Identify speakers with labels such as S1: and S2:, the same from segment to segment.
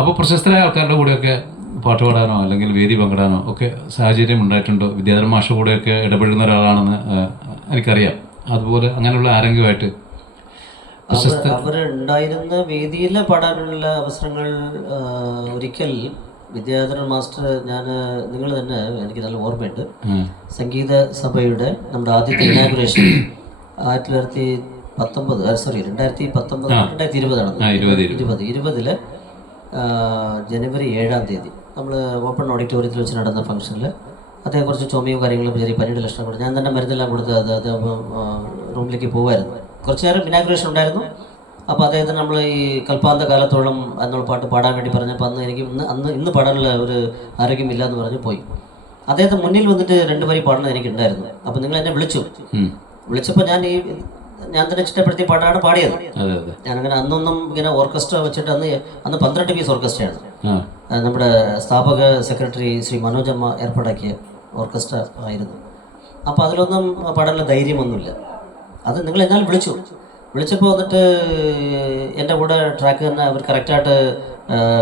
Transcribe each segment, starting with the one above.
S1: അപ്പോൾ പ്രശസ്തരായ ആൾക്കാരുടെ കൂടെയൊക്കെ പാട്ട് പാടാനോ അല്ലെങ്കിൽ വേദി പങ്കിടാനോ ഒക്കെ സാഹചര്യം ഉണ്ടായിട്ടുണ്ടോ? വിദ്യാധര മാഷ കൂടെയൊക്കെ ഇടപെടുന്ന ഒരാളാണെന്ന് എനിക്കറിയാം. അതുപോലെ അങ്ങനെയുള്ള ആരെങ്കിലുമായിട്ട്
S2: അവരുണ്ടായിരുന്ന വേദിയിൽ പാടാനുള്ള അവസരങ്ങൾ ഒരിക്കൽ വിദ്യാധരൻ മാസ്റ്റർ ഞാൻ നിങ്ങൾ തന്നെ എനിക്ക് നല്ല ഓർമ്മയുണ്ട്. സംഗീത സഭയുടെ നമ്മുടെ ആദ്യത്തെ ഇനാഗുറേഷൻ ആയിരത്തി തൊള്ളായിരത്തി പത്തൊമ്പത് സോറി രണ്ടായിരത്തി പത്തൊമ്പത് രണ്ടായിരത്തി ഇരുപതാണ്
S1: ഇരുപത് ഇരുപത്.
S2: ഇരുപത് ഇരുപതിൽ ജനുവരി ഏഴാം തീയതി. നമ്മൾ ഓപ്പൺ ഓഡിറ്റോറിയത്തിൽ വെച്ച് നടന്ന ഫംഗ്ഷനിൽ അദ്ദേഹം കുറച്ച് ചുമയും കാര്യങ്ങളും ചെറിയ പനിയുടെ ലക്ഷണം കൊടുത്തു ഞാൻ തന്നെ മരുന്നെല്ലാം കൊടുത്ത് അത് അദ്ദേഹം റൂമിലേക്ക് പോകുമായിരുന്നു കുറച്ച് നേരം ഇനാഗ്രേഷൻ ഉണ്ടായിരുന്നു. അപ്പോൾ അദ്ദേഹത്തിന് നമ്മൾ ഈ കൽപ്പാന്ത കാലത്തോളം എന്നുള്ള പാട്ട് പാടാൻ വേണ്ടി പറഞ്ഞപ്പോൾ അന്ന് എനിക്ക് ഇന്ന് അന്ന് ഇന്ന് പാടാനുള്ള ഒരു ആരോഗ്യമില്ല എന്ന് പറഞ്ഞ് പോയി. അദ്ദേഹത്തെ മുന്നിൽ വന്നിട്ട് രണ്ട് വരി പാടണം എനിക്കുണ്ടായിരുന്നു. അപ്പോൾ നിങ്ങൾ എന്നെ വിളിച്ചു വിളിച്ചപ്പോൾ ഞാൻ ഈ ഞാൻ തന്നെ ഇഷ്ടപ്പെടുത്തിയ പാട്ടാണ് പാടിയത്. ഞാനങ്ങനെ അന്നൊന്നും ഇങ്ങനെ ഓർക്കസ്ട്ര വെച്ചിട്ട് അന്ന് അന്ന് പന്ത്രണ്ട് പീസ് ഓർക്കസ്ട്രയാണ്. നമ്മുടെ സ്ഥാപക സെക്രട്ടറി ശ്രീ മനോജമ്മ ഏർപ്പാടാക്കിയ ഓർക്കസ്ട്ര ആയിരുന്നു. അപ്പോൾ അതിലൊന്നും പാടാനുള്ള ധൈര്യമൊന്നുമില്ല. അത് നിങ്ങൾ എന്നാലും വിളിച്ചു. വിളിച്ചപ്പോൾ വന്നിട്ട് എന്റെ കൂടെ ട്രാക്ക് തന്നെ അവർ കറക്റ്റായിട്ട്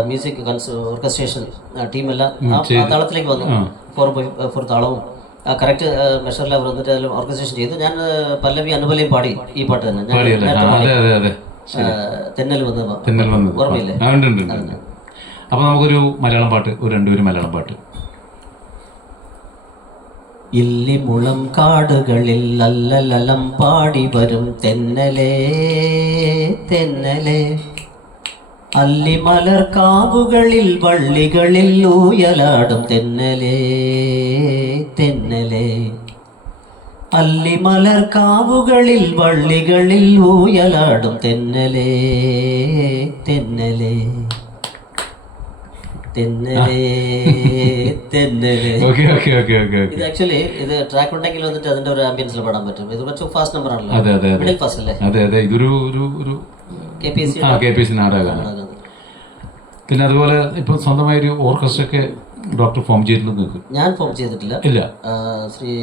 S2: മ്യൂസിക് ഓർക്കസ്ട്രേഷൻ ടീമെല്ലാം ആ താളത്തിലേക്ക് വന്നു. ഫോർ ഫോർ താളവും. കറക്റ്റ് മെഷറിൽ അവർ വന്നിട്ട് അതിൽ ഓർഗനൈസേഷൻ ചെയ്തു. ഞാൻ പല്ലവി അനുപലയും പാടി ഈ പാട്ട് തന്നെ. ഞാൻ തെന്നൽ വന്ന്
S1: തെന്നൽ വന്ന്
S2: ഓർമ്മയില്ലേ?
S1: അപ്പൊ നമുക്കൊരു മലയാളം പാട്ട് ഒരു രണ്ടുപേരും മലയാളം പാട്ട്.
S2: ഇല്ലിമുളം കാടുകളിൽ അല്ലലലം പാടി വരും തെന്നലേ തെന്നലേ. അല്ലിമലർ കാവുകളിൽ വള്ളികളിൽ ഊയലാടും തെന്നലേ തെന്നലേ. അല്ലിമലർ കാവുകളിൽ വള്ളികളിൽ ഊയലാടും തെന്നലേ തെന്നലേ. ഇത് ആക്ച്വലി ഇത് ട്രാക്ക് ഉണ്ടെങ്കിൽ വന്നിട്ട് അതിന്റെ ഒരു ആംബിയൻസിൽ പാടാൻ പറ്റും. ഇത് കുറച്ച് ഫാസ്റ്റ് നമ്പർ ആണല്ലോ.
S1: അതെ അതെ അതെ.
S2: മിഡിൽ ഫാസ്റ്റ് അല്ലേ?
S1: അതെ അതെ. ഇതൊരു ഒരു ഒരു
S2: കെ പി എസ് സി
S1: നാടകമാണ്. പിന്നെ അതുപോലെ ഇപ്പൊ സ്വന്തമായ ഒരു ഓർക്കസ്ട്ര ഒക്കെ ഡോക്ടർ ഫോം ചെയ്തിട്ടുണ്ട് നിങ്ങൾക്ക്
S2: ഞാൻ ഫോം ചെയ്തിട്ടില്ല.
S1: ഇല്ല.
S2: ശ്രീ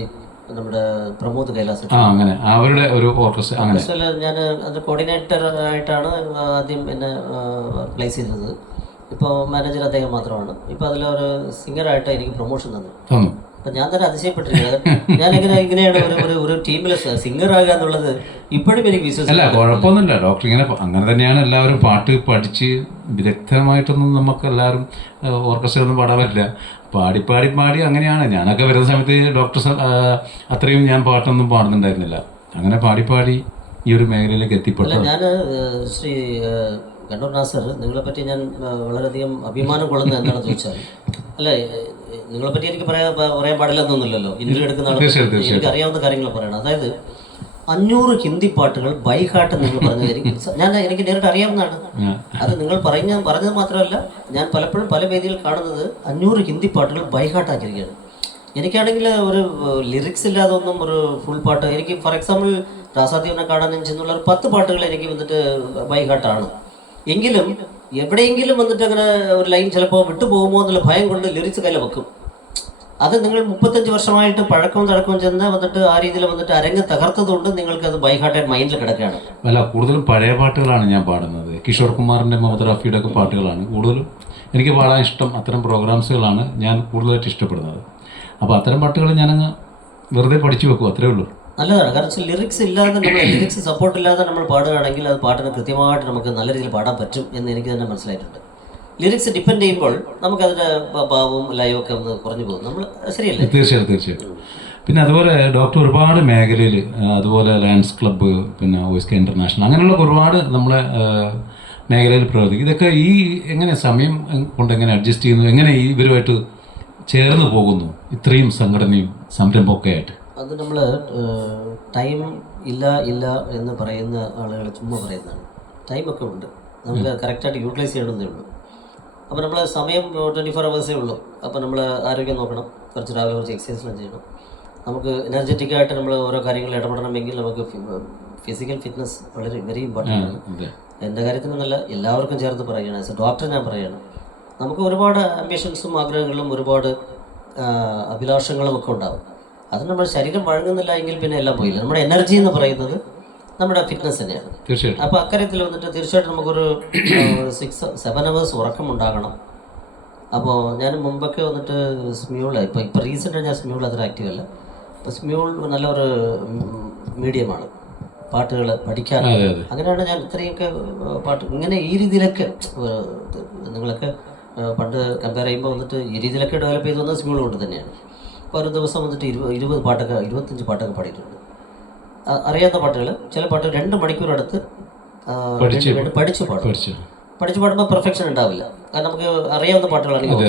S2: നമ്മുടെ പ്രമോദ് കൈലാസ്
S1: ആ അങ്ങനെ. അവരുടെ ഒരു ഓർക്കസ്ട്ര അങ്ങനെ.
S2: ഞാൻ അത് കോർഡിനേറ്റർ ആയിട്ടാണ് ആദ്യം എന്നെ പ്ലേസ് ചെയ്തത് ഇപ്പോൾ മാനേജർ അദ്ദേഹം മാത്രമാണ്. ഇപ്പോൾ അതിലൊരു സിംഗറായിട്ട് എനിക്ക് പ്രൊമോഷൻ തന്നു.
S1: തന്നു.
S2: അപ്പം ഞാൻ തന്നെ അതിശയപ്പെട്ടിരിക്കുന്നത് ഞാൻ എങ്ങനെ ഇങ്ങനെയാണ് ഒരു ഒരു ഒരു ടീമിൽ സിംഗർ ആകുക എന്നുള്ളത് ഇപ്പോഴും എനിക്ക്
S1: അല്ല
S2: വിശ്വസിക്കാൻ
S1: കുഴപ്പമൊന്നുമില്ല. ഡോക്ടർ ഇങ്ങനെ അങ്ങനെ തന്നെയാണ് എല്ലാവരും പാട്ട് പഠിച്ച് വിദഗ്ധമായിട്ടൊന്നും നമുക്ക് എല്ലാവരും ഓർക്കസ്ട്ര ഒന്നും പാടാൻ പറ്റില്ല. പാടി പാടി പാടി അങ്ങനെയാണ്. ഞാനൊക്കെ വരുന്ന സമയത്ത് ഡോക്ടർ അത്രയും ഞാൻ പാട്ടൊന്നും പാടുന്നുണ്ടായിരുന്നില്ല. അങ്ങനെ പാടി പാടി ഈ ഒരു മേഖലയിലേക്ക് എത്തിപ്പെട്ടു.
S2: ഞാൻ ശ്രീ കണ്ണൂർ നാസർ നിങ്ങളെ പറ്റി ഞാൻ വളരെയധികം അഭിമാനം കൊള്ളുന്നത് എന്താണെന്ന് ചോദിച്ചാൽ അല്ല നിങ്ങളെ പറ്റി എനിക്ക് പറയാൻ പറയാൻ പാടില്ലെന്നൊന്നുമില്ലല്ലോ ഇന്റർവ്യൂ എടുക്കുന്ന ആൾ എനിക്ക് അറിയാവുന്ന കാര്യങ്ങൾ പറയണം. അതായത് അഞ്ഞൂറ് ഹിന്ദി പാട്ടുകൾ ബൈഹാട്ട് നിങ്ങൾ പറഞ്ഞത് എനിക്ക് ഞാൻ എനിക്ക് നേരിട്ട് അറിയാവുന്നതാണ്. അത് നിങ്ങൾ പറഞ്ഞ പറഞ്ഞത് മാത്രമല്ല ഞാൻ പലപ്പോഴും പല വേദിയിൽ കാണുന്നത് അഞ്ഞൂറ് ഹിന്ദി പാട്ടുകൾ ബൈഹാട്ടാക്കിയിരിക്കുകയാണ് എനിക്കാണെങ്കിൽ ഒരു ലിറിക്സ് ഇല്ലാതെ ഒന്നും ഒരു ഫുൾ പാട്ട് എനിക്ക് ഫോർ എക്സാമ്പിൾ രാസാദീവനെ കാണാൻ ചെന്നുള്ള ഒരു പത്ത് പാട്ടുകൾ എനിക്ക് വന്നിട്ട് ബൈഹാട്ടാണ് എങ്കിലും എവിടെയെങ്കിലും വന്നിട്ട് അങ്ങനെ ഒരു ലൈൻ ചിലപ്പോൾ വിട്ടുപോകുമോ എന്നുള്ള ഭയം കൊണ്ട് ലിറിക്സ് കയ്യിൽ വെക്കും. അത് നിങ്ങൾ മുപ്പത്തഞ്ച് വർഷമായിട്ട് പഴക്കവും തഴക്കവും ചെന്ന് വന്നിട്ട് ആ രീതിയിൽ വന്നിട്ട് അരങ്ങ് തകർത്തതുകൊണ്ട് നിങ്ങൾക്ക് അത് ബൈഹാർട്ടഡ് മൈൻഡിൽ കിടക്കുകയാണ്.
S1: അല്ല കൂടുതലും പഴയ പാട്ടുകളാണ് ഞാൻ പാടുന്നത്. കിഷോർ കുമാറിന്റെ മമത റഫിയുടെ ഒക്കെ പാട്ടുകളാണ് കൂടുതലും. എനിക്ക് പാടാൻ ഇഷ്ടം അത്തരം പ്രോഗ്രാംസുകളാണ് ഞാൻ കൂടുതലായിട്ട് ഇഷ്ടപ്പെടുന്നത്. അപ്പോൾ അത്തരം പാട്ടുകൾ ഞാനങ്ങ് വെറുതെ പഠിച്ചു വെക്കും അത്രേ ഉള്ളൂ.
S2: നല്ലതാണ്. കാരണം ലിറിക്സ് ഇല്ലാതെ നമ്മൾ ലിറിക്സ് സപ്പോർട്ട് ഇല്ലാതെ നമ്മൾ പാടുകയാണെങ്കിൽ അത് പാട്ടിന് കൃത്യമായിട്ട് നമുക്ക് നല്ല രീതിയിൽ പാടാൻ പറ്റും എന്ന് എനിക്ക് തന്നെ മനസ്സിലായിട്ടുണ്ട്. ലിറിക്സ് ഡിപ്പെൻഡ് ചെയ്യുമ്പോൾ നമുക്കതിന്റെ ഭാവവും ലയവും ഒക്കെ ഒന്ന് കുറഞ്ഞു പോകും. നമ്മൾ ശരിയല്ലേ?
S1: തീർച്ചയായിട്ടും തീർച്ചയായിട്ടും. പിന്നെ അതുപോലെ ഡോക്ടർ ഒരുപാട് മേഖലയിൽ അതുപോലെ ലയൺസ് ക്ലബ്ബ് പിന്നെ വോയിസ് കെ ഇന്റർനാഷണൽ അങ്ങനെയുള്ള ഒരുപാട് നമ്മളെ മേഖലയിൽ പ്രവർത്തിക്കും. ഇതൊക്കെ ഈ എങ്ങനെ സമയം കൊണ്ട് എങ്ങനെ അഡ്ജസ്റ്റ് ചെയ്യുന്നു എങ്ങനെ ഇവരുമായിട്ട് ചേർന്ന് പോകുന്നു ഇത്രയും സംഘടനയും സംരംഭമൊക്കെ ആയിട്ട്?
S2: അത് നമ്മൾ ടൈം ഇല്ല ഇല്ല എന്ന് പറയുന്ന ആളുകൾ ചുമ്മാ പറയുന്നതാണ്. ടൈമൊക്കെ ഉണ്ട്. നമുക്ക് കറക്റ്റായിട്ട് യൂട്ടിലൈസ് ചെയ്യണമെന്നേ ഉള്ളൂ. അപ്പോൾ നമ്മൾ സമയം ട്വന്റി ഫോർ അവേഴ്സേ ഉള്ളൂ. അപ്പോൾ നമ്മൾ ആരോഗ്യം നോക്കണം. കുറച്ച് രാവിലെ കുറച്ച് എക്സസൈസ് ചെയ്യണം. നമുക്ക് എനർജറ്റിക് ആയിട്ട് നമ്മൾ ഓരോ കാര്യങ്ങൾ ഇടപെടണമെങ്കിൽ നമുക്ക് ഫിസിക്കൽ ഫിറ്റ്നസ് വളരെ വെരി ഇമ്പോർട്ടന്റ് ആണ്.
S1: എന്റെ
S2: എന്റെ കാര്യത്തിനൊന്നല്ല എല്ലാവർക്കും ചേർത്ത് പറയുകയാണ്. ആസ് എ ഡോക്ടർ ഞാൻ പറയുകയാണ്. നമുക്ക് ഒരുപാട് അംബിഷൻസും ആഗ്രഹങ്ങളും ഒരുപാട് അഭിലാഷങ്ങളും ഒക്കെ ഉണ്ടാകും അത് നമ്മുടെ ശരീരം വഴങ്ങുന്നില്ല എങ്കിൽ പിന്നെ എല്ലാം പോയില്ല. നമ്മുടെ എനർജി എന്ന് പറയുന്നത് നമ്മുടെ ഫിറ്റ്നസ് തന്നെയാണ്.
S1: തീർച്ചയായിട്ടും.
S2: അപ്പോൾ അക്കാര്യത്തിൽ വന്നിട്ട് തീർച്ചയായിട്ടും നമുക്കൊരു സിക്സ് സെവൻ അവേഴ്സ് ഉറക്കം ഉണ്ടാകണം. അപ്പോൾ ഞാൻ മുമ്പൊക്കെ വന്നിട്ട് സ്മ്യൂൾ ഇപ്പോൾ ഇപ്പോൾ റീസെന്റ് ഞാൻ സ്മ്യൂൾ അത്ര ആക്റ്റീവ് അല്ല. അപ്പോൾ സ്മ്യൂൾ നല്ലൊരു മീഡിയമാണ് പാട്ടുകൾ പഠിക്കാൻ. അങ്ങനെയാണ് ഞാൻ ഇത്രയൊക്കെ പാട്ട് ഇങ്ങനെ ഈ രീതിയിലൊക്കെ നിങ്ങളൊക്കെ പണ്ട് കമ്പയർ ചെയ്യുമ്പോൾ വന്നിട്ട് ഈ രീതിയിലൊക്കെ ഡെവലപ്പ് ചെയ്തു വന്നത് സ്മ്യൂൾ കൊണ്ട് തന്നെയാണ്. അപ്പോൾ ഒരു ദിവസം വന്നിട്ട് ഇരുപത് ഇരുപത് പാട്ടൊക്കെ ഇരുപത്തഞ്ച് പാട്ടൊക്കെ പാടിയിട്ടുണ്ട്. അറിയാത്ത പാട്ടുകൾ ചില പാട്ടുകൾ രണ്ട് മണിക്കൂർ അടുത്ത്
S1: പഠിച്ചു
S2: പാടും.
S1: പഠിച്ചു
S2: പാടുമ്പോൾ പെർഫെക്ഷൻ ഉണ്ടാവില്ല. കാരണം നമുക്ക് അറിയാവുന്ന പാട്ടുകളാണെങ്കിൽ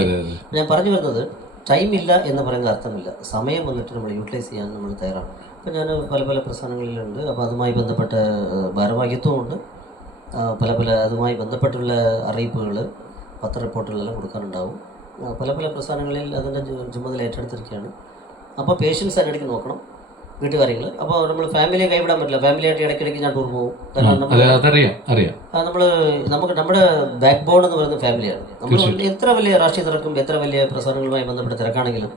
S2: ഞാൻ പറഞ്ഞു വരുന്നത് ടൈം ഇല്ല എന്ന് പറയുന്ന അർത്ഥമില്ല. സമയം വന്നിട്ട് നമ്മൾ യൂട്ടിലൈസ് ചെയ്യാൻ നമ്മൾ തയ്യാറാണ്. അപ്പം ഞാൻ പല പല പ്രസ്ഥാനങ്ങളിലുണ്ട്. അപ്പോൾ അതുമായി ബന്ധപ്പെട്ട ഭാരവാഹിത്വമുണ്ട് പല പല അതുമായി ബന്ധപ്പെട്ടുള്ള അറിയിപ്പുകൾ പത്ര റിപ്പോർട്ടുകളെല്ലാം കൊടുക്കാനുണ്ടാവും. പല പല പ്രസ്ഥാനങ്ങളിൽ അതിന്റെ ചുമതല ഏറ്റെടുത്തിരിക്കുകയാണ്. അപ്പോൾ പേഷ്യൻസ് അതിനിടയ്ക്ക് നോക്കണം. വീട്ടുകാര്യങ്ങൾ അപ്പോൾ നമ്മൾ ഫാമിലിയെ കൈവിടാൻ പറ്റില്ല. ഫാമിലിയായിട്ട് ഇടയ്ക്കിടയ്ക്ക് ഞാൻ ടൂർ പോകും. നമ്മൾ നമുക്ക് നമ്മുടെ ബാക്ക് ബോൺ എന്ന് പറയുന്നത് ഫാമിലിയാണ് നമ്മൾ എത്ര വലിയ രാഷ്ട്രീയ തിരക്കും എത്ര വലിയ പ്രസംഗങ്ങളുമായി ബന്ധപ്പെട്ട തിരക്കാണെങ്കിലും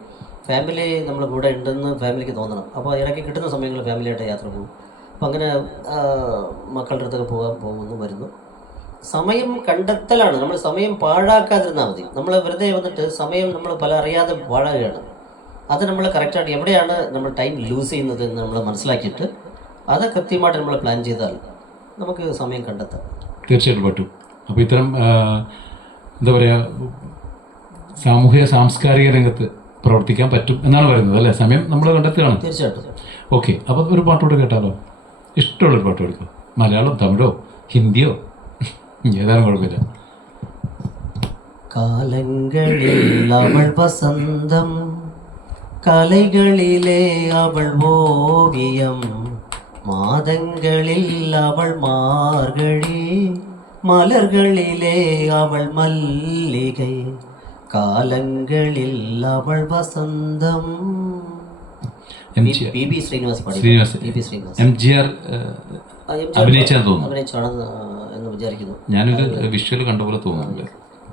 S2: ഫാമിലി നമ്മൾ കൂടെ ഉണ്ടെന്ന് ഫാമിലിക്ക് തോന്നണം. അപ്പോൾ ഇടയ്ക്ക് കിട്ടുന്ന സമയങ്ങളിൽ ഫാമിലിയായിട്ട് യാത്ര പോകും. അപ്പം അങ്ങനെ മക്കളുടെ അടുത്തൊക്കെ പോകാൻ പോകുന്നു വരുന്നു. സമയം കണ്ടെത്തലാണ്. നമ്മൾ സമയം പാഴാക്കാതിരുന്നാൽ മതി. നമ്മൾ വെറുതെ വന്നിട്ട് സമയം നമ്മൾ പല അറിയാതെ പാഴാകുകയാണ് അത് നമ്മൾ കറക്റ്റായിട്ട് എവിടെയാണ് നമ്മൾ ടൈം ലൂസ് ചെയ്യുന്നത് എന്ന് നമ്മൾ മനസ്സിലാക്കിയിട്ട് അത് കൃത്യമായിട്ട് നമ്മൾ പ്ലാൻ ചെയ്താൽ നമുക്ക് സമയം കണ്ടെത്താം.
S1: തീർച്ചയായിട്ടും പറ്റും. അപ്പോൾ ഇത്തരം എന്താ പറയുക സാമൂഹിക സാംസ്കാരിക രംഗത്ത് പ്രവർത്തിക്കാൻ പറ്റും എന്നാണ് പറയുന്നത് അല്ലേ? സമയം നമ്മൾ കണ്ടെത്തുകയാണ്.
S2: തീർച്ചയായിട്ടും.
S1: ഓക്കെ അപ്പോൾ ഒരു പാട്ടോട് കേട്ടാലോ? ഇഷ്ടമുള്ളൊരു പാട്ട് കൊടുക്കും മലയാളം തമിഴോ ഹിന്ദിയോ? ഏതാനും കുഴപ്പമില്ല.
S2: കാലങ്ങളിൽ അവൾ വസന്തം കലകളിലെ അവൾ ഓവിയം മാതങ്ങളിൽ അവൾ മാർഗഴി മലർകളിലെ അവൾ മല്ലികൈ കാലങ്ങളിൽ അവൾ വസന്തം. P B Srinivas
S1: Srinivas
S2: P B Srinivas.
S1: M G R
S2: ആ, എം ജി ആർ
S1: അഭിനയിച്ചാന്ന് തോന്നുന്നു.
S2: അഭിനയിച്ചാണെന്ന് ആ, എന്ന് വിചാരിക്കുന്നു.
S1: ഞാനൊരു വിഷ്വൽ കണ്ട പോലെ തോന്നുന്നില്ല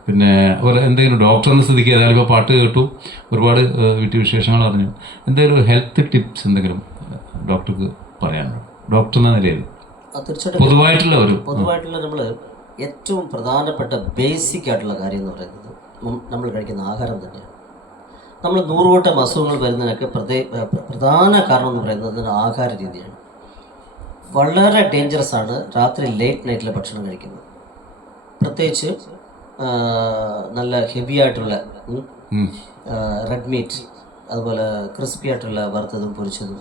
S1: പിന്നെ ഒരു എന്തെങ്കിലും ഡോക്ടർ എന്ന സ്ഥിതിക്ക് ഏതായാലും ഇപ്പോൾ പാട്ട് കേട്ടു. ഒരുപാട് ഏഹ്, വീട്ടുവിശേഷങ്ങൾ അറിഞ്ഞു. എന്തെങ്കിലും ഹെൽത്ത് ടിപ്സ് എന്തെങ്കിലും ഡോക്ടർക്ക് പറയാനുണ്ടോ? ഡോക്ടർ എന്ന നിലയിൽ.
S2: തീർച്ചയായിട്ടും.
S1: പൊതുവായിട്ടുള്ള ഒരു
S2: പൊതുവായിട്ടുള്ള നമ്മൾ ഏറ്റവും പ്രധാനപ്പെട്ട ബേസിക് ആയിട്ടുള്ള കാര്യം എന്ന് പറയുന്നത് നമ്മൾ കഴിക്കുന്ന ആഹാരം തന്നെയാണ്. നമ്മൾ നൂറുകൂട്ടം അസുഖങ്ങൾ വരുന്നതിനൊക്കെ പ്രധേ പ്രധാന കാരണം എന്ന് പറയുന്നത് ആഹാര രീതിയാണ്. വളരെ ഡേഞ്ചറസ് ആണ് രാത്രി ലേറ്റ് നൈറ്റിലെ ഭക്ഷണം കഴിക്കുന്നത്. പ്രത്യേകിച്ച് ആ, നല്ല ഹെവി ആയിട്ടുള്ള ഉം,
S1: ഉം.
S2: റെഡ് മീറ്റ് അതുപോലെ ക്രിസ്പി ആയിട്ടുള്ള വറുത്തതും പൊരിച്ചതും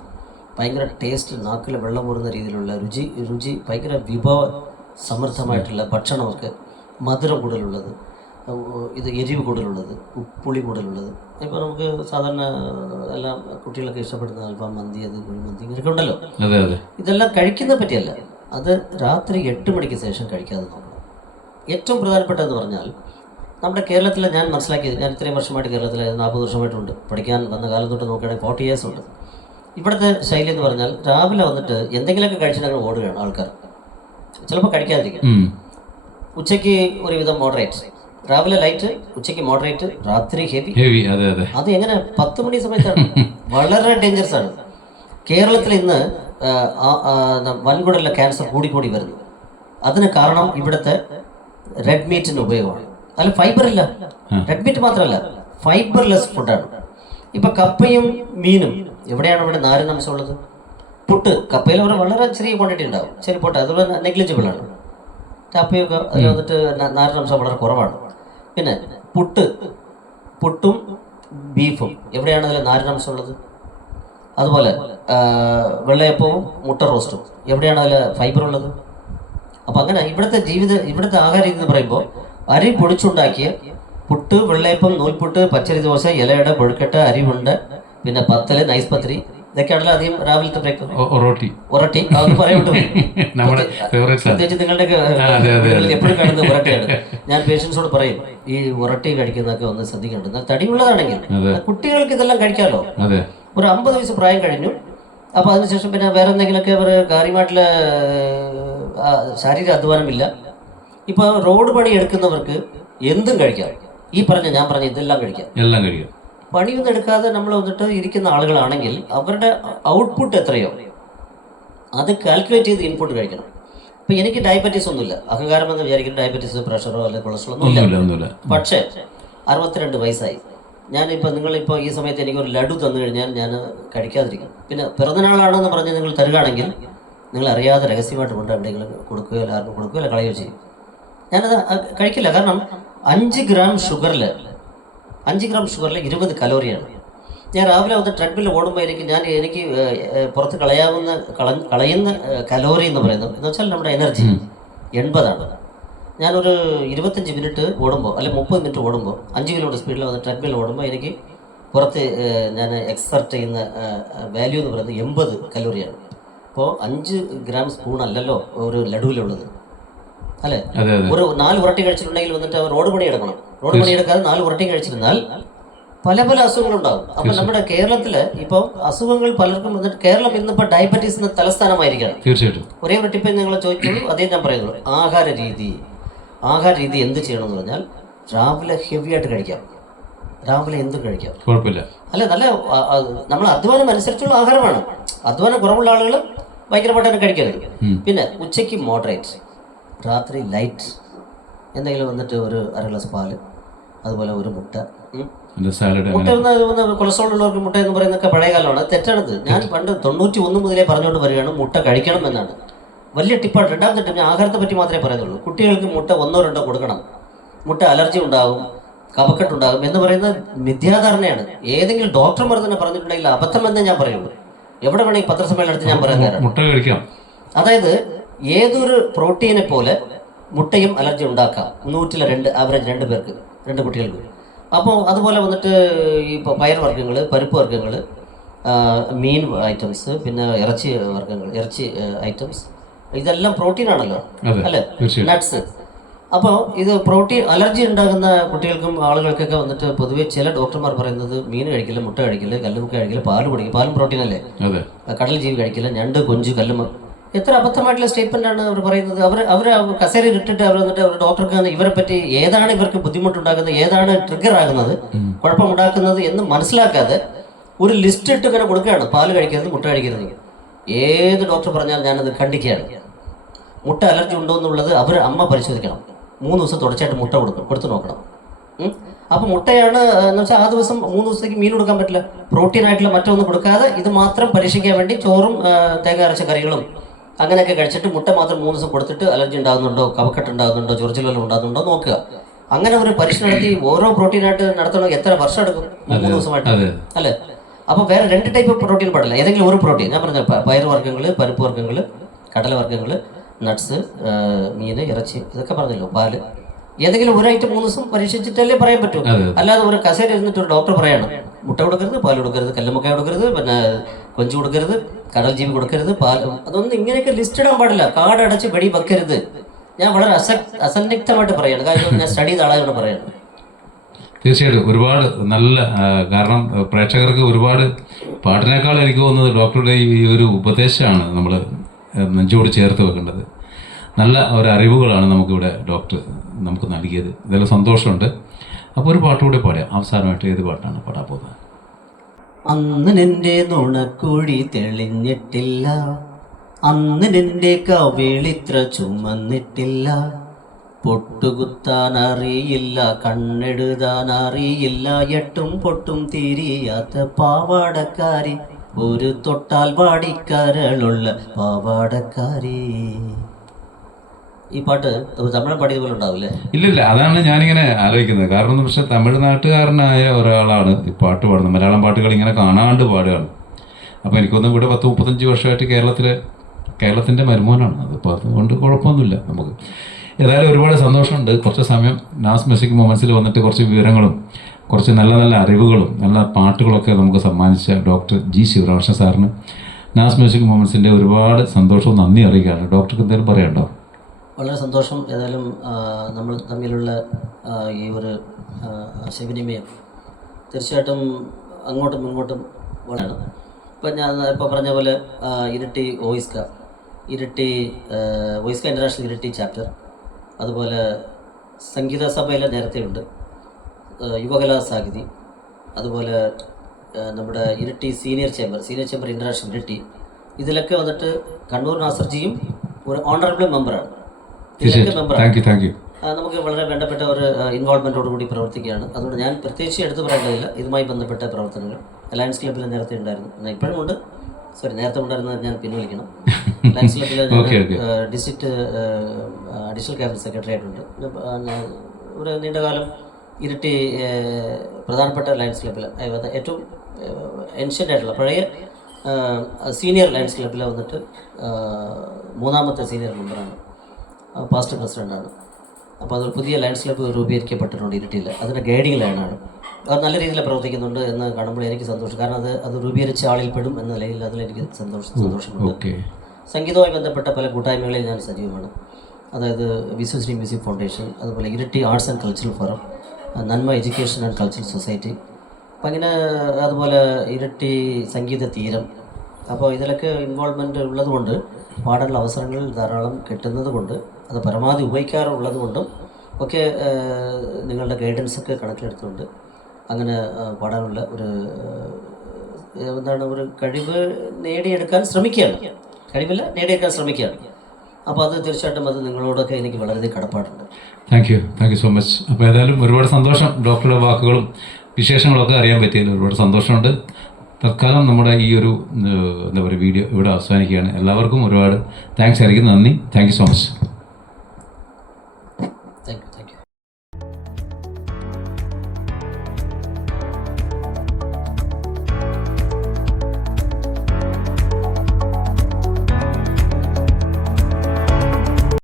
S2: ഭയങ്കര ടേസ്റ്റ് നാക്കിൽ വെള്ളം പോരുന്ന രീതിയിലുള്ള രുചി രുചി ഭയങ്കര വിഭവ സമൃദ്ധമായിട്ടുള്ള ഭക്ഷണമൊക്കെ മധുരം കൂടുതലുള്ളത്. ഉ- ഇത് എരിവ് കൂടുതലുള്ളത് ഉപ്പുളി കൂടുതലുള്ളത്. ഇപ്പോൾ നമുക്ക് സാധാരണ എല്ലാം കുട്ടികളൊക്കെ ഇഷ്ടപ്പെടുന്ന അൽഫാം മന്തി അത് കുഴിമന്തി ഇങ്ങനെയൊക്കെ ഉണ്ടല്ലോ.
S1: അതെ അതെ.
S2: ഇതെല്ലാം കഴിക്കുന്ന പറ്റിയല്ല. അത് രാത്രി എട്ട് മണിക്ക് ശേഷം കഴിക്കാതെ നോക്കണം. ഏറ്റവും പ്രധാനപ്പെട്ടതെന്ന് പറഞ്ഞാൽ നമ്മുടെ കേരളത്തിൽ ഞാൻ മനസ്സിലാക്കിയത് ഞാൻ ഇത്രയും വർഷമായിട്ട് കേരളത്തിൽ നാൽപ്പത് വർഷമായിട്ടുണ്ട്. പഠിക്കാൻ വന്ന കാലം തൊട്ട് നോക്കുകയാണെങ്കിൽ ഫോർട്ടി ഇയേഴ്സ് ഉണ്ട്. ഇവിടുത്തെ ശൈലി എന്ന് പറഞ്ഞാൽ രാവിലെ വന്നിട്ട് എന്തെങ്കിലുമൊക്കെ കഴിച്ചിട്ട് ഓടുകയാണ് ആൾക്കാർ. ചിലപ്പോൾ
S1: കഴിക്കാതിരിക്കുക
S2: ഉച്ചയ്ക്ക് ഒരുവിധം മോഡറേറ്റ് രാവിലെ ലൈറ്റ് ഉച്ചയ്ക്ക് മോഡറേറ്റ് രാത്രി ഹെവി
S1: ഹെവി അതെ അതെ.
S2: അത് എങ്ങനെ? പത്ത് മണി സമയത്താണ്. വളരെ ഡേഞ്ചറസ് ആണ്. കേരളത്തിൽ ഇന്ന് വൻകുടലിലെ ക്യാൻസർ കൂടിക്കൂടി വരുന്നു. അതിന് കാരണം ഇവിടുത്തെ റെഡ് മീറ്റിന് ഉപയോഗമാണ്. നല്ല ഫൈബർ ഇല്ല റെഡ് മീറ്റ് മാത്രമല്ല ഫൈബർലെസ് ഫുഡാണ് ഇപ്പൊ കപ്പയും മീനും എവിടെയാണ് ഇവിടെ നാരിനംശം ഉള്ളത്? പുട്ട് കപ്പയിൽ വളരെ ചെറിയ ക്വാണ്ടിറ്റി ഉണ്ടാവും. ശരി പോട്ടെ അത് നെഗ്ലിജിബിൾ ആണ്. കപ്പയൊക്കെ അതിൽ വന്നിട്ട് നാരൻ അംശം വളരെ കുറവാണ്. പിന്നെ പുട്ട് പുട്ടും ബീഫും. എവിടെയാണ് അതിൽ നാരിനംശം ഉള്ളത്? അതുപോലെ വെള്ളയപ്പവും മുട്ട റോസ്റ്റും എവിടെയാണ് അതിൽ ഫൈബർ ഉള്ളത്? അപ്പം അങ്ങനെ ഇവിടുത്തെ ജീവിത ഇവിടുത്തെ ആഹാര രീതി എന്ന് പറയുമ്പോൾ അരി പൊടിച്ചുണ്ടാക്കിയ പുട്ട് വെള്ളയപ്പം നൂൽപുട്ട് പച്ചരി ദോശ ഇലയുടെ കൊഴുക്കട്ട അരിവുണ്ട് പിന്നെ പത്തൽ നൈസ് പത്തിരി ഇതൊക്കെയാണല്ലോ അധികം രാവിലത്തെ ബ്രേക്ക്ഫാസ്റ്റ്
S1: ഒറോട്ടി.
S2: പറയണ്ടു പ്രത്യേകിച്ച്
S1: അതെ,
S2: എപ്പോഴും കാണുന്ന ഉറട്ടിയാണ് ഞാൻ പേഷ്യൻസോട് പറയും ഈ ഉറട്ടി കഴിക്കുന്നതൊക്കെ ഒന്ന് ശ്രദ്ധിക്കേണ്ടത്. എന്നാൽ തടിയുള്ളതാണെങ്കിൽ. കുട്ടികൾക്ക് ഇതെല്ലാം കഴിക്കാമല്ലോ ഒരു അമ്പത് വയസ്സ് പ്രായം കഴിഞ്ഞു. അപ്പൊ അതിനുശേഷം പിന്നെ വേറെ എന്തെങ്കിലുമൊക്കെ കാര്യമായിട്ടുള്ള ശാരീരിക അധ്വാനമില്ല. ഇപ്പോൾ റോഡ് പണി എടുക്കുന്നവർക്ക് എന്തും കഴിക്കാം. ഈ പറഞ്ഞ ഞാൻ പറഞ്ഞ ഇതെല്ലാം കഴിക്കാം.
S1: എല്ലാം കഴിക്കാം.
S2: പണിയൊന്നും എടുക്കാതെ നമ്മൾ വന്നിട്ട് ഇരിക്കുന്ന ആളുകളാണെങ്കിൽ അവരുടെ ഔട്ട്പുട്ട് എത്രയോ? അത് കാൽക്കുലേറ്റ് ചെയ്ത് ഇൻപുട്ട് കഴിക്കണം. ഇപ്പൊ എനിക്ക് ഡയബറ്റീസ് ഒന്നുമില്ല. അഹങ്കാരം എന്ന് വിചാരിക്കുന്ന ഡയബറ്റീസ് പ്രഷറോ അല്ലെങ്കിൽ കൊളസ്ട്രോളോ ഒന്നുമില്ല. പക്ഷേ അറുപത്തിരണ്ട് വയസ്സായി. ഞാനിപ്പോൾ നിങ്ങളിപ്പോൾ ഈ സമയത്ത് എനിക്കൊരു ലഡു തന്നു കഴിഞ്ഞാൽ ഞാൻ കഴിക്കാതിരിക്കും പിന്നെ പിറന്നനാളാണെന്ന് പറഞ്ഞ് നിങ്ങൾ തരുകയാണെങ്കിൽ നിങ്ങൾ അറിയാതെ രഹസ്യമായിട്ട് കൊണ്ട് എവിടെയെങ്കിലും കൊടുക്കുകയോ എല്ലാവർക്കും ആർക്കും കൊടുക്കുകയോ അല്ല കളയുകയോ ചെയ്യും. ഞാനത് കഴിക്കില്ല. കാരണം അഞ്ച് ഗ്രാം ഷുഗറിൽ അഞ്ച് ഗ്രാം ഷുഗറിൽ ഇരുപത് കലോറിയാണ്. ഞാൻ രാവിലെ വന്ന് ട്രെഡ്മിൽ ഓടുമ്പോൾ എനിക്ക് ഞാൻ എനിക്ക് പുറത്ത് കളയാവുന്ന കള കളയുന്ന കലോറി എന്ന് പറയുന്നത് എന്ന് വെച്ചാൽ നമ്മുടെ എനർജി എൺപതാണ്. ഞാനൊരു ഇരുപത്തഞ്ച് മിനിറ്റ് ഓടുമ്പോൾ അല്ലെ മുപ്പത് മിനിറ്റ് ഓടുമ്പോൾ അഞ്ച് കിലോമീറ്റർ സ്പീഡിൽ വന്ന് ട്രെഡ്മിൽ ഓടുമ്പോൾ എനിക്ക് പുറത്ത് ഞാൻ എക്സർട്ട് ചെയ്യുന്ന വാല്യൂ എന്ന് പറയുന്നത് എൺപത് കലോറിയാണ്. അപ്പോൾ അഞ്ച് ഗ്രാം സ്പൂൺ അല്ലല്ലോ ഒരു ലഡുവിലുള്ളത്. അല്ലേ? ഒരു നാല് ഉരട്ടി കഴിച്ചിട്ടുണ്ടെങ്കിൽ വന്നിട്ട് റോഡ് പണി എടുക്കണം. റോഡ് പണി എടുക്കാതെ നാല് ഉരട്ടി കഴിച്ചിരുന്നാൽ പല പല അസുഖങ്ങളുണ്ടാകും അപ്പൊ നമ്മുടെ കേരളത്തിൽ ഇപ്പൊ അസുഖങ്ങൾ പലർക്കും വന്നിട്ട് കേരളം ഇന്നിപ്പോ ഡയബറ്റീസിന്റെ തലസ്ഥാനമായിരിക്കണം
S1: തീർച്ചയായിട്ടും.
S2: ഒരേ ഒരു ടിപ്പ് നിങ്ങൾ ചോദിക്കുള്ളൂ അതേ ഞാൻ പറയുന്നുള്ളൂ ആഹാര രീതി ആഹാര രീതി എന്ത് ചെയ്യണം എന്ന് പറഞ്ഞാൽ രാവിലെ ഹെവി ആയിട്ട് കഴിക്കാം. രാവിലെ എന്തും കഴിക്കാം.
S1: കുഴപ്പമില്ല.
S2: അല്ല നല്ല നമ്മൾ അധ്വാനം അനുസരിച്ചുള്ള ആഹാരമാണ്. അധ്വാനം കുറവുള്ള ആളുകൾ ഭയങ്കരമായിട്ട് തന്നെ കഴിക്കരുത് പിന്നെ ഉച്ചയ്ക്ക് മോഡറേറ്റ് രാത്രി ലൈറ്റ് എന്തെങ്കിലും വന്നിട്ട് ഒരു അര ഗ്ലാസ് പാൽ അതുപോലെ ഒരു മുട്ട മുട്ട കൊളസ്ട്രോൾ ഉള്ളവർക്ക് മുട്ട എന്ന് പറയുന്നൊക്കെ പഴയ കാലമാണ്. തെറ്റാണത്. ഞാൻ പണ്ട് തൊണ്ണൂറ്റി ഒന്ന് മുതലേ പറഞ്ഞുകൊണ്ട് വരികയാണ് മുട്ട കഴിക്കണം എന്നാണ്. വലിയ ടിപ്പാണ്. രണ്ടാമത്തെ ടിപ്പ് ഞാൻ ആഹാരത്തെ പറ്റി മാത്രമേ പറയുന്നുള്ളൂ. കുട്ടികൾക്ക് മുട്ട ഒന്നോ രണ്ടോ കൊടുക്കണം. മുട്ട അലർജി ഉണ്ടാകും കഫക്കെട്ടുണ്ടാകും എന്ന് പറയുന്നത് മിഥ്യാധാരണയാണ്. ഏതെങ്കിലും ഡോക്ടർമാർ തന്നെ പറഞ്ഞിട്ടുണ്ടെങ്കിൽ അബദ്ധം എന്നേ ഞാൻ പറയുള്ളൂ. എവിടെ വേണമെങ്കിൽ പത്രസമ്മേളനം എടുത്ത് ഞാൻ പറയാൻ കാരണം
S1: മുട്ട കഴിക്കാം.
S2: അതായത് ഏതൊരു പ്രോട്ടീനെ പോലെ മുട്ടയും അലർജി ഉണ്ടാക്കാം. നൂറ്റിലെ രണ്ട് ആവറേജ് രണ്ട് പേർക്ക് രണ്ട് കുട്ടികൾക്ക് അപ്പോൾ അതുപോലെ വന്നിട്ട് ഈ പയർ വർഗങ്ങൾ പരിപ്പ് വർഗങ്ങൾ മീൻ ഐറ്റംസ് പിന്നെ ഇറച്ചി വർഗങ്ങൾ ഇറച്ചി ഐറ്റംസ് ഇതെല്ലാം പ്രോട്ടീൻ ആണല്ലോ അല്ലേ? നട്ട്സ് അപ്പോൾ ഇത് പ്രോട്ടീൻ അലർജി ഉണ്ടാകുന്ന കുട്ടികൾക്കും ആളുകൾക്കൊക്കെ വന്നിട്ട് പൊതുവെ ചില ഡോക്ടർമാർ പറയുന്നത് മീൻ കഴിക്കില്ല മുട്ട കഴിക്കില്ല കല്ലുമുക്ക കഴിക്കില്ല പാൽ കുടിക്കും പാലും പ്രോട്ടീൻ അല്ലേ? കടൽ ജീവി കഴിക്കില്ല ഞണ്ട് കൊഞ്ച് കല്ലുമ. എത്ര അബദ്ധമായിട്ടുള്ള സ്റ്റേറ്റ്മെന്റ് ആണ് അവർ പറയുന്നത്. അവർ അവർ കസേരയിൽ ഇട്ടിട്ട് അവർ വന്നിട്ട് അവർ ഡോക്ടർക്ക് ഇവരെ പറ്റി ഏതാണ് ഇവർക്ക് ബുദ്ധിമുട്ടുണ്ടാക്കുന്നത് ഏതാണ് ട്രിഗർ ആകുന്നത് കുഴപ്പമുണ്ടാക്കുന്നത് എന്ന് മനസ്സിലാക്കാതെ ഒരു ലിസ്റ്റ് ഇട്ട് ഇങ്ങനെ കൊടുക്കുകയാണ്. പാൽ കഴിക്കരുത് മുട്ട കഴിക്കരുത് ഏത് ഡോക്ടർ പറഞ്ഞാൽ ഞാനത് ഖണ്ഡിക്കുകയാണ്. മുട്ട അലർജി ഉണ്ടോ എന്നുള്ളത് അവർ അമ്മ പരിശോധിക്കണം. മൂന്ന് ദിവസം തുടർച്ചയായിട്ട് മുട്ട കൊടുക്കും കൊടുത്തു നോക്കണം. അപ്പോൾ അപ്പൊ മുട്ടയാണ് എന്ന് വെച്ചാൽ ആ ദിവസം മൂന്ന് ദിവസത്തേക്ക് മീൻ കൊടുക്കാൻ പറ്റില്ല. പ്രോട്ടീൻ ആയിട്ടുള്ള മറ്റൊന്നും കൊടുക്കാതെ ഇത് മാത്രം പരീക്ഷിക്കാൻ വേണ്ടി ചോറും തേങ്ങ അരച്ച കറികളും അങ്ങനെയൊക്കെ കഴിച്ചിട്ട് മുട്ട മാത്രം മൂന്ന് ദിവസം കൊടുത്തിട്ട് അലർജി ഉണ്ടാകുന്നുണ്ടോ കവക്കെട്ട് ഉണ്ടാകുന്നുണ്ടോ ചൊറിച്ചിലെല്ലാം ഉണ്ടാകുന്നുണ്ടോ നോക്കുക. അങ്ങനെ ഒരു പരീക്ഷണം നടത്തി ഓരോ പ്രോട്ടീനായിട്ട് നടത്തണമെങ്കിൽ എത്ര വർഷം എടുക്കും? മൂന്ന് ദിവസമായിട്ട്. അല്ലേ? അപ്പോൾ വേറെ രണ്ട് ടൈപ്പ് പ്രോട്ടീൻ പാടില്ല. ഏതെങ്കിലും ഒരു പ്രോട്ടീൻ ഞാൻ പറഞ്ഞ പയർ വർഗങ്ങൾ പരിപ്പ് വർഗങ്ങൾ കടല വർഗങ്ങൾ നട്ട്സ് മീൻ ഇറച്ചി ഇതൊക്കെ പറഞ്ഞല്ലോ പാൽ. ഏതെങ്കിലും ഒരു ഐറ്റം മൂന്ന് ദിവസം പരീക്ഷിച്ചിട്ടല്ലേ പറയാൻ പറ്റൂ. അല്ലാതെ ഒരു കസേര ഇരുന്നിട്ട് ഒരു ഡോക്ടർ പറയണം. മുട്ട കൊടുക്കരുത് പാൽ കൊടുക്കരുത് കല്ലുമുക്കായ കൊടുക്കരുത് പിന്നെ കൊഞ്ച് കൊടുക്കരുത് കടൽ ജീവി കൊടുക്കരുത് പാൽ അതൊന്നും ഇങ്ങനെയൊക്കെ ലിസ്റ്റ് ഇടാൻ പാടില്ല. കാട് അടച്ച് വെടി വെക്കരുത്. ഞാൻ വളരെ അസ അസന്നിഗ്ധമായിട്ട് പറയാണ്. കാര്യം ഞാൻ സ്റ്റഡി ചെയ്ത ആളായോട് പറയാണ്.
S1: തീർച്ചയായിട്ടും ഒരുപാട് നല്ല കാരണം പ്രേക്ഷകർക്ക് ഒരുപാട് പാട്ടിനേക്കാൾ എനിക്ക് തോന്നുന്നത് ഡോക്ടറുടെ ഈ ഒരു ഉപദേശമാണ് നമ്മൾ നെഞ്ചോട് ചേർത്ത് വെക്കേണ്ടത്. നല്ല ഒരു അറിവുകളാണ് നമുക്കിവിടെ ഡോക്ടർ നമുക്ക് നൽകിയത്. ഇതെല്ലാം സന്തോഷമുണ്ട്. അപ്പോൾ ഒരു പാട്ടുകൂടെ പാടാം അവസാനമായിട്ട് ഏത് പാട്ടാണ് പാടാൻ പോകുന്നത്?
S2: അന്ന് നിന്റെ നുണക്കുഴി തെളിഞ്ഞിട്ടില്ല. അന്ന് നിന്റെ കവിളിത്ര ചുമന്നിട്ടില്ല. പൊട്ടുകുത്താൻ അറിയില്ല കണ്ണെഴുതാൻ അറിയില്ല എട്ടും പൊട്ടും തിരിയാത്ത പാവാടക്കാരി. ഒരു തൊട്ടാൽ വാടിക്കരളുള്ള പാവാടക്കാരി. ഈ പാട്ട് തമിഴ് പാടിയത് പോലെ ഉണ്ടാവില്ലേ?
S1: ഇല്ലില്ല അതാണ് ഞാനിങ്ങനെ ആലോചിക്കുന്നത്. കാരണം പക്ഷെ തമിഴ്നാട്ടുകാരനായ ഒരാളാണ് ഈ പാട്ട് പാടുന്നത്. മലയാളം പാട്ടുകൾ ഇങ്ങനെ കാണാണ്ട് പാടുകയാണ്. അപ്പോൾ എനിക്കൊന്നും ഇവിടെ പത്ത് മുപ്പത്തഞ്ച് വർഷമായിട്ട് കേരളത്തിലെ കേരളത്തിന്റെ മരുമോനാണ്. അതിപ്പോൾ അതുകൊണ്ട് കുഴപ്പമൊന്നുമില്ല നമുക്ക്. ഏതായാലും ഒരുപാട് സന്തോഷമുണ്ട്. കുറച്ച് സമയം നാസ് മ്യൂസിക് മൊമെൻസിൽ വന്നിട്ട് കുറച്ച് വിവരങ്ങളും കുറച്ച് നല്ല നല്ല അറിവുകളും നല്ല പാട്ടുകളൊക്കെ നമുക്ക് സമ്മാനിച്ച ഡോക്ടർ ജി ശിവരാമകൃഷ്ണൻ സാറിന്. നാസ് മ്യൂസിക് മൊമെൻസിന്റെ ഒരുപാട് സന്തോഷവും നന്ദി അറിയിക്കുകയാണ്. ഡോക്ടർക്ക് എന്തെങ്കിലും പറയണ്ടോ
S2: വളരെ സന്തോഷം. ഏതായാലും നമ്മൾ തമ്മിലുള്ള ഈ ഒരു ആശയവിനിമയം തീർച്ചയായിട്ടും അങ്ങോട്ടും ഇങ്ങോട്ടും വളരെ ഇപ്പം ഞാൻ ഇപ്പോൾ പറഞ്ഞ പോലെ ഇരട്ടി വോയിസ്ക ഇരട്ടി വോയിസ്ക ഇന്റർനാഷണൽ ഇരട്ടി ചാപ്റ്റർ അതുപോലെ സംഗീത സഭയിലെ നേരത്തെ ഉണ്ട് ആ, യുവകലാ സാഹിതി അതുപോലെ നമ്മുടെ ഇരട്ടി senior chamber senior chamber international ഇരട്ടി. ഇതിലൊക്കെ വന്നിട്ട് കണ്ണൂർ നാസർജിയും ഒരു ഓണറബിൾ മെമ്പറാണ് ഇതിലൊക്കെ നമുക്ക് വളരെ വേണ്ടപ്പെട്ട ഒരു ഇൻവോൾവ്മെന്റോട് കൂടി പ്രവർത്തിക്കുകയാണ്. അതുകൊണ്ട് ഞാൻ പ്രത്യേകിച്ച് എടുത്തു പറയേണ്ടതില്ല. ഇതുമായി ബന്ധപ്പെട്ട പ്രവർത്തനങ്ങൾ. അലയൻസ് ക്ലബിൽ നേരത്തെ ഉണ്ടായിരുന്നു. എന്നാൽ ഇപ്പോഴും ഉണ്ട്. സോറി നേരത്തെ ഉണ്ടായിരുന്നത് ഞാൻ പിൻവലിക്കണം. അലയൻസ്
S1: ക്ലബിൽ.
S2: ഡിസ്ട്രിക്ട് അഡീഷണൽ ക്യാബിനറ്റ് സെക്രട്ടറി ആയിട്ടുണ്ട്. ഒരു നീണ്ടകാലം ഇരിട്ടി പ്രധാനപ്പെട്ട ലയൻസ് ക്ലബ്ബിൽ ഏറ്റവും എൻഷ്യന്റ് ആയിട്ടുള്ള പഴയ സീനിയർ ലയൻസ് ക്ലബ്ബിൽ വന്നിട്ട് മൂന്നാമത്തെ സീനിയർ മെമ്പറാണ് പാസ്റ്റ് പ്രസിഡന്റാണ് അപ്പോൾ അതൊരു പുതിയ ലയൺസ് ക്ലബ്ബ് രൂപീകരിക്കപ്പെട്ടിട്ടുണ്ട് ഇരട്ടിയിൽ അതിന്റെ ഗൈഡിങ് ലൈനാണ് അത് നല്ല രീതിയിൽ പ്രവർത്തിക്കുന്നുണ്ട് എന്ന് കാണുമ്പോൾ എനിക്ക് സന്തോഷം. കാരണം അത് അത് രൂപീകരിച്ച ആളിൽ പെടും എന്ന നിലയിൽ അതിൽ എനിക്ക് സന്തോഷം സന്തോഷമുണ്ട്. സംഗീതവുമായി ബന്ധപ്പെട്ട പല കൂട്ടായ്മകളിൽ ഞാൻ സജീവമാണ്. അതായത് വിശ്വശ്രീ മ്യൂസിക് ഫൗണ്ടേഷൻ അതുപോലെ ഇരട്ടി arts and cultural forum Nanma education and cultural society. അപ്പം അങ്ങനെ അതുപോലെ ഇരട്ടി സംഗീത തീരം. അപ്പോൾ ഇതിലൊക്കെ ഇൻവോൾവ്മെന്റ് ഉള്ളതുകൊണ്ട് പാടാനുള്ള അവസരങ്ങൾ ധാരാളം കിട്ടുന്നത് കൊണ്ട് അത് പരമാവധി ഉപയോഗിക്കാറുള്ളത് കൊണ്ടും ഒക്കെ നിങ്ങളുടെ ഗൈഡൻസ് ഒക്കെ കണക്കിലെടുത്തുകൊണ്ട് അങ്ങനെ പാടാനുള്ള ഒരു എന്താണ് ഒരു കഴിവ് നേടിയെടുക്കാൻ ശ്രമിക്കുകയാണ്. കഴിവില്ല നേടിയെടുക്കാൻ ശ്രമിക്കുകയാണ്. അപ്പോൾ അത് തീർച്ചയായിട്ടും അത് നിങ്ങളോടൊക്കെ എനിക്ക് വളരെ കടപ്പാടുണ്ട്.
S1: Thank you thank you so much അപ്പോൾ ഏതായാലും ഒരുപാട് സന്തോഷം ഡോക്ടറുടെ വാക്കുകളും വിശേഷങ്ങളൊക്കെ അറിയാൻ പറ്റിയതിൽ ഒരുപാട് സന്തോഷമുണ്ട്. തൽക്കാലം നമ്മുടെ ഈ ഒരു എന്താ പറയുക വീഡിയോ ഇവിടെ അവസാനിക്കുകയാണ്. എല്ലാവർക്കും ഒരുപാട് താങ്ക്സ് ആയിരിക്കും. നന്ദി. Thank you so much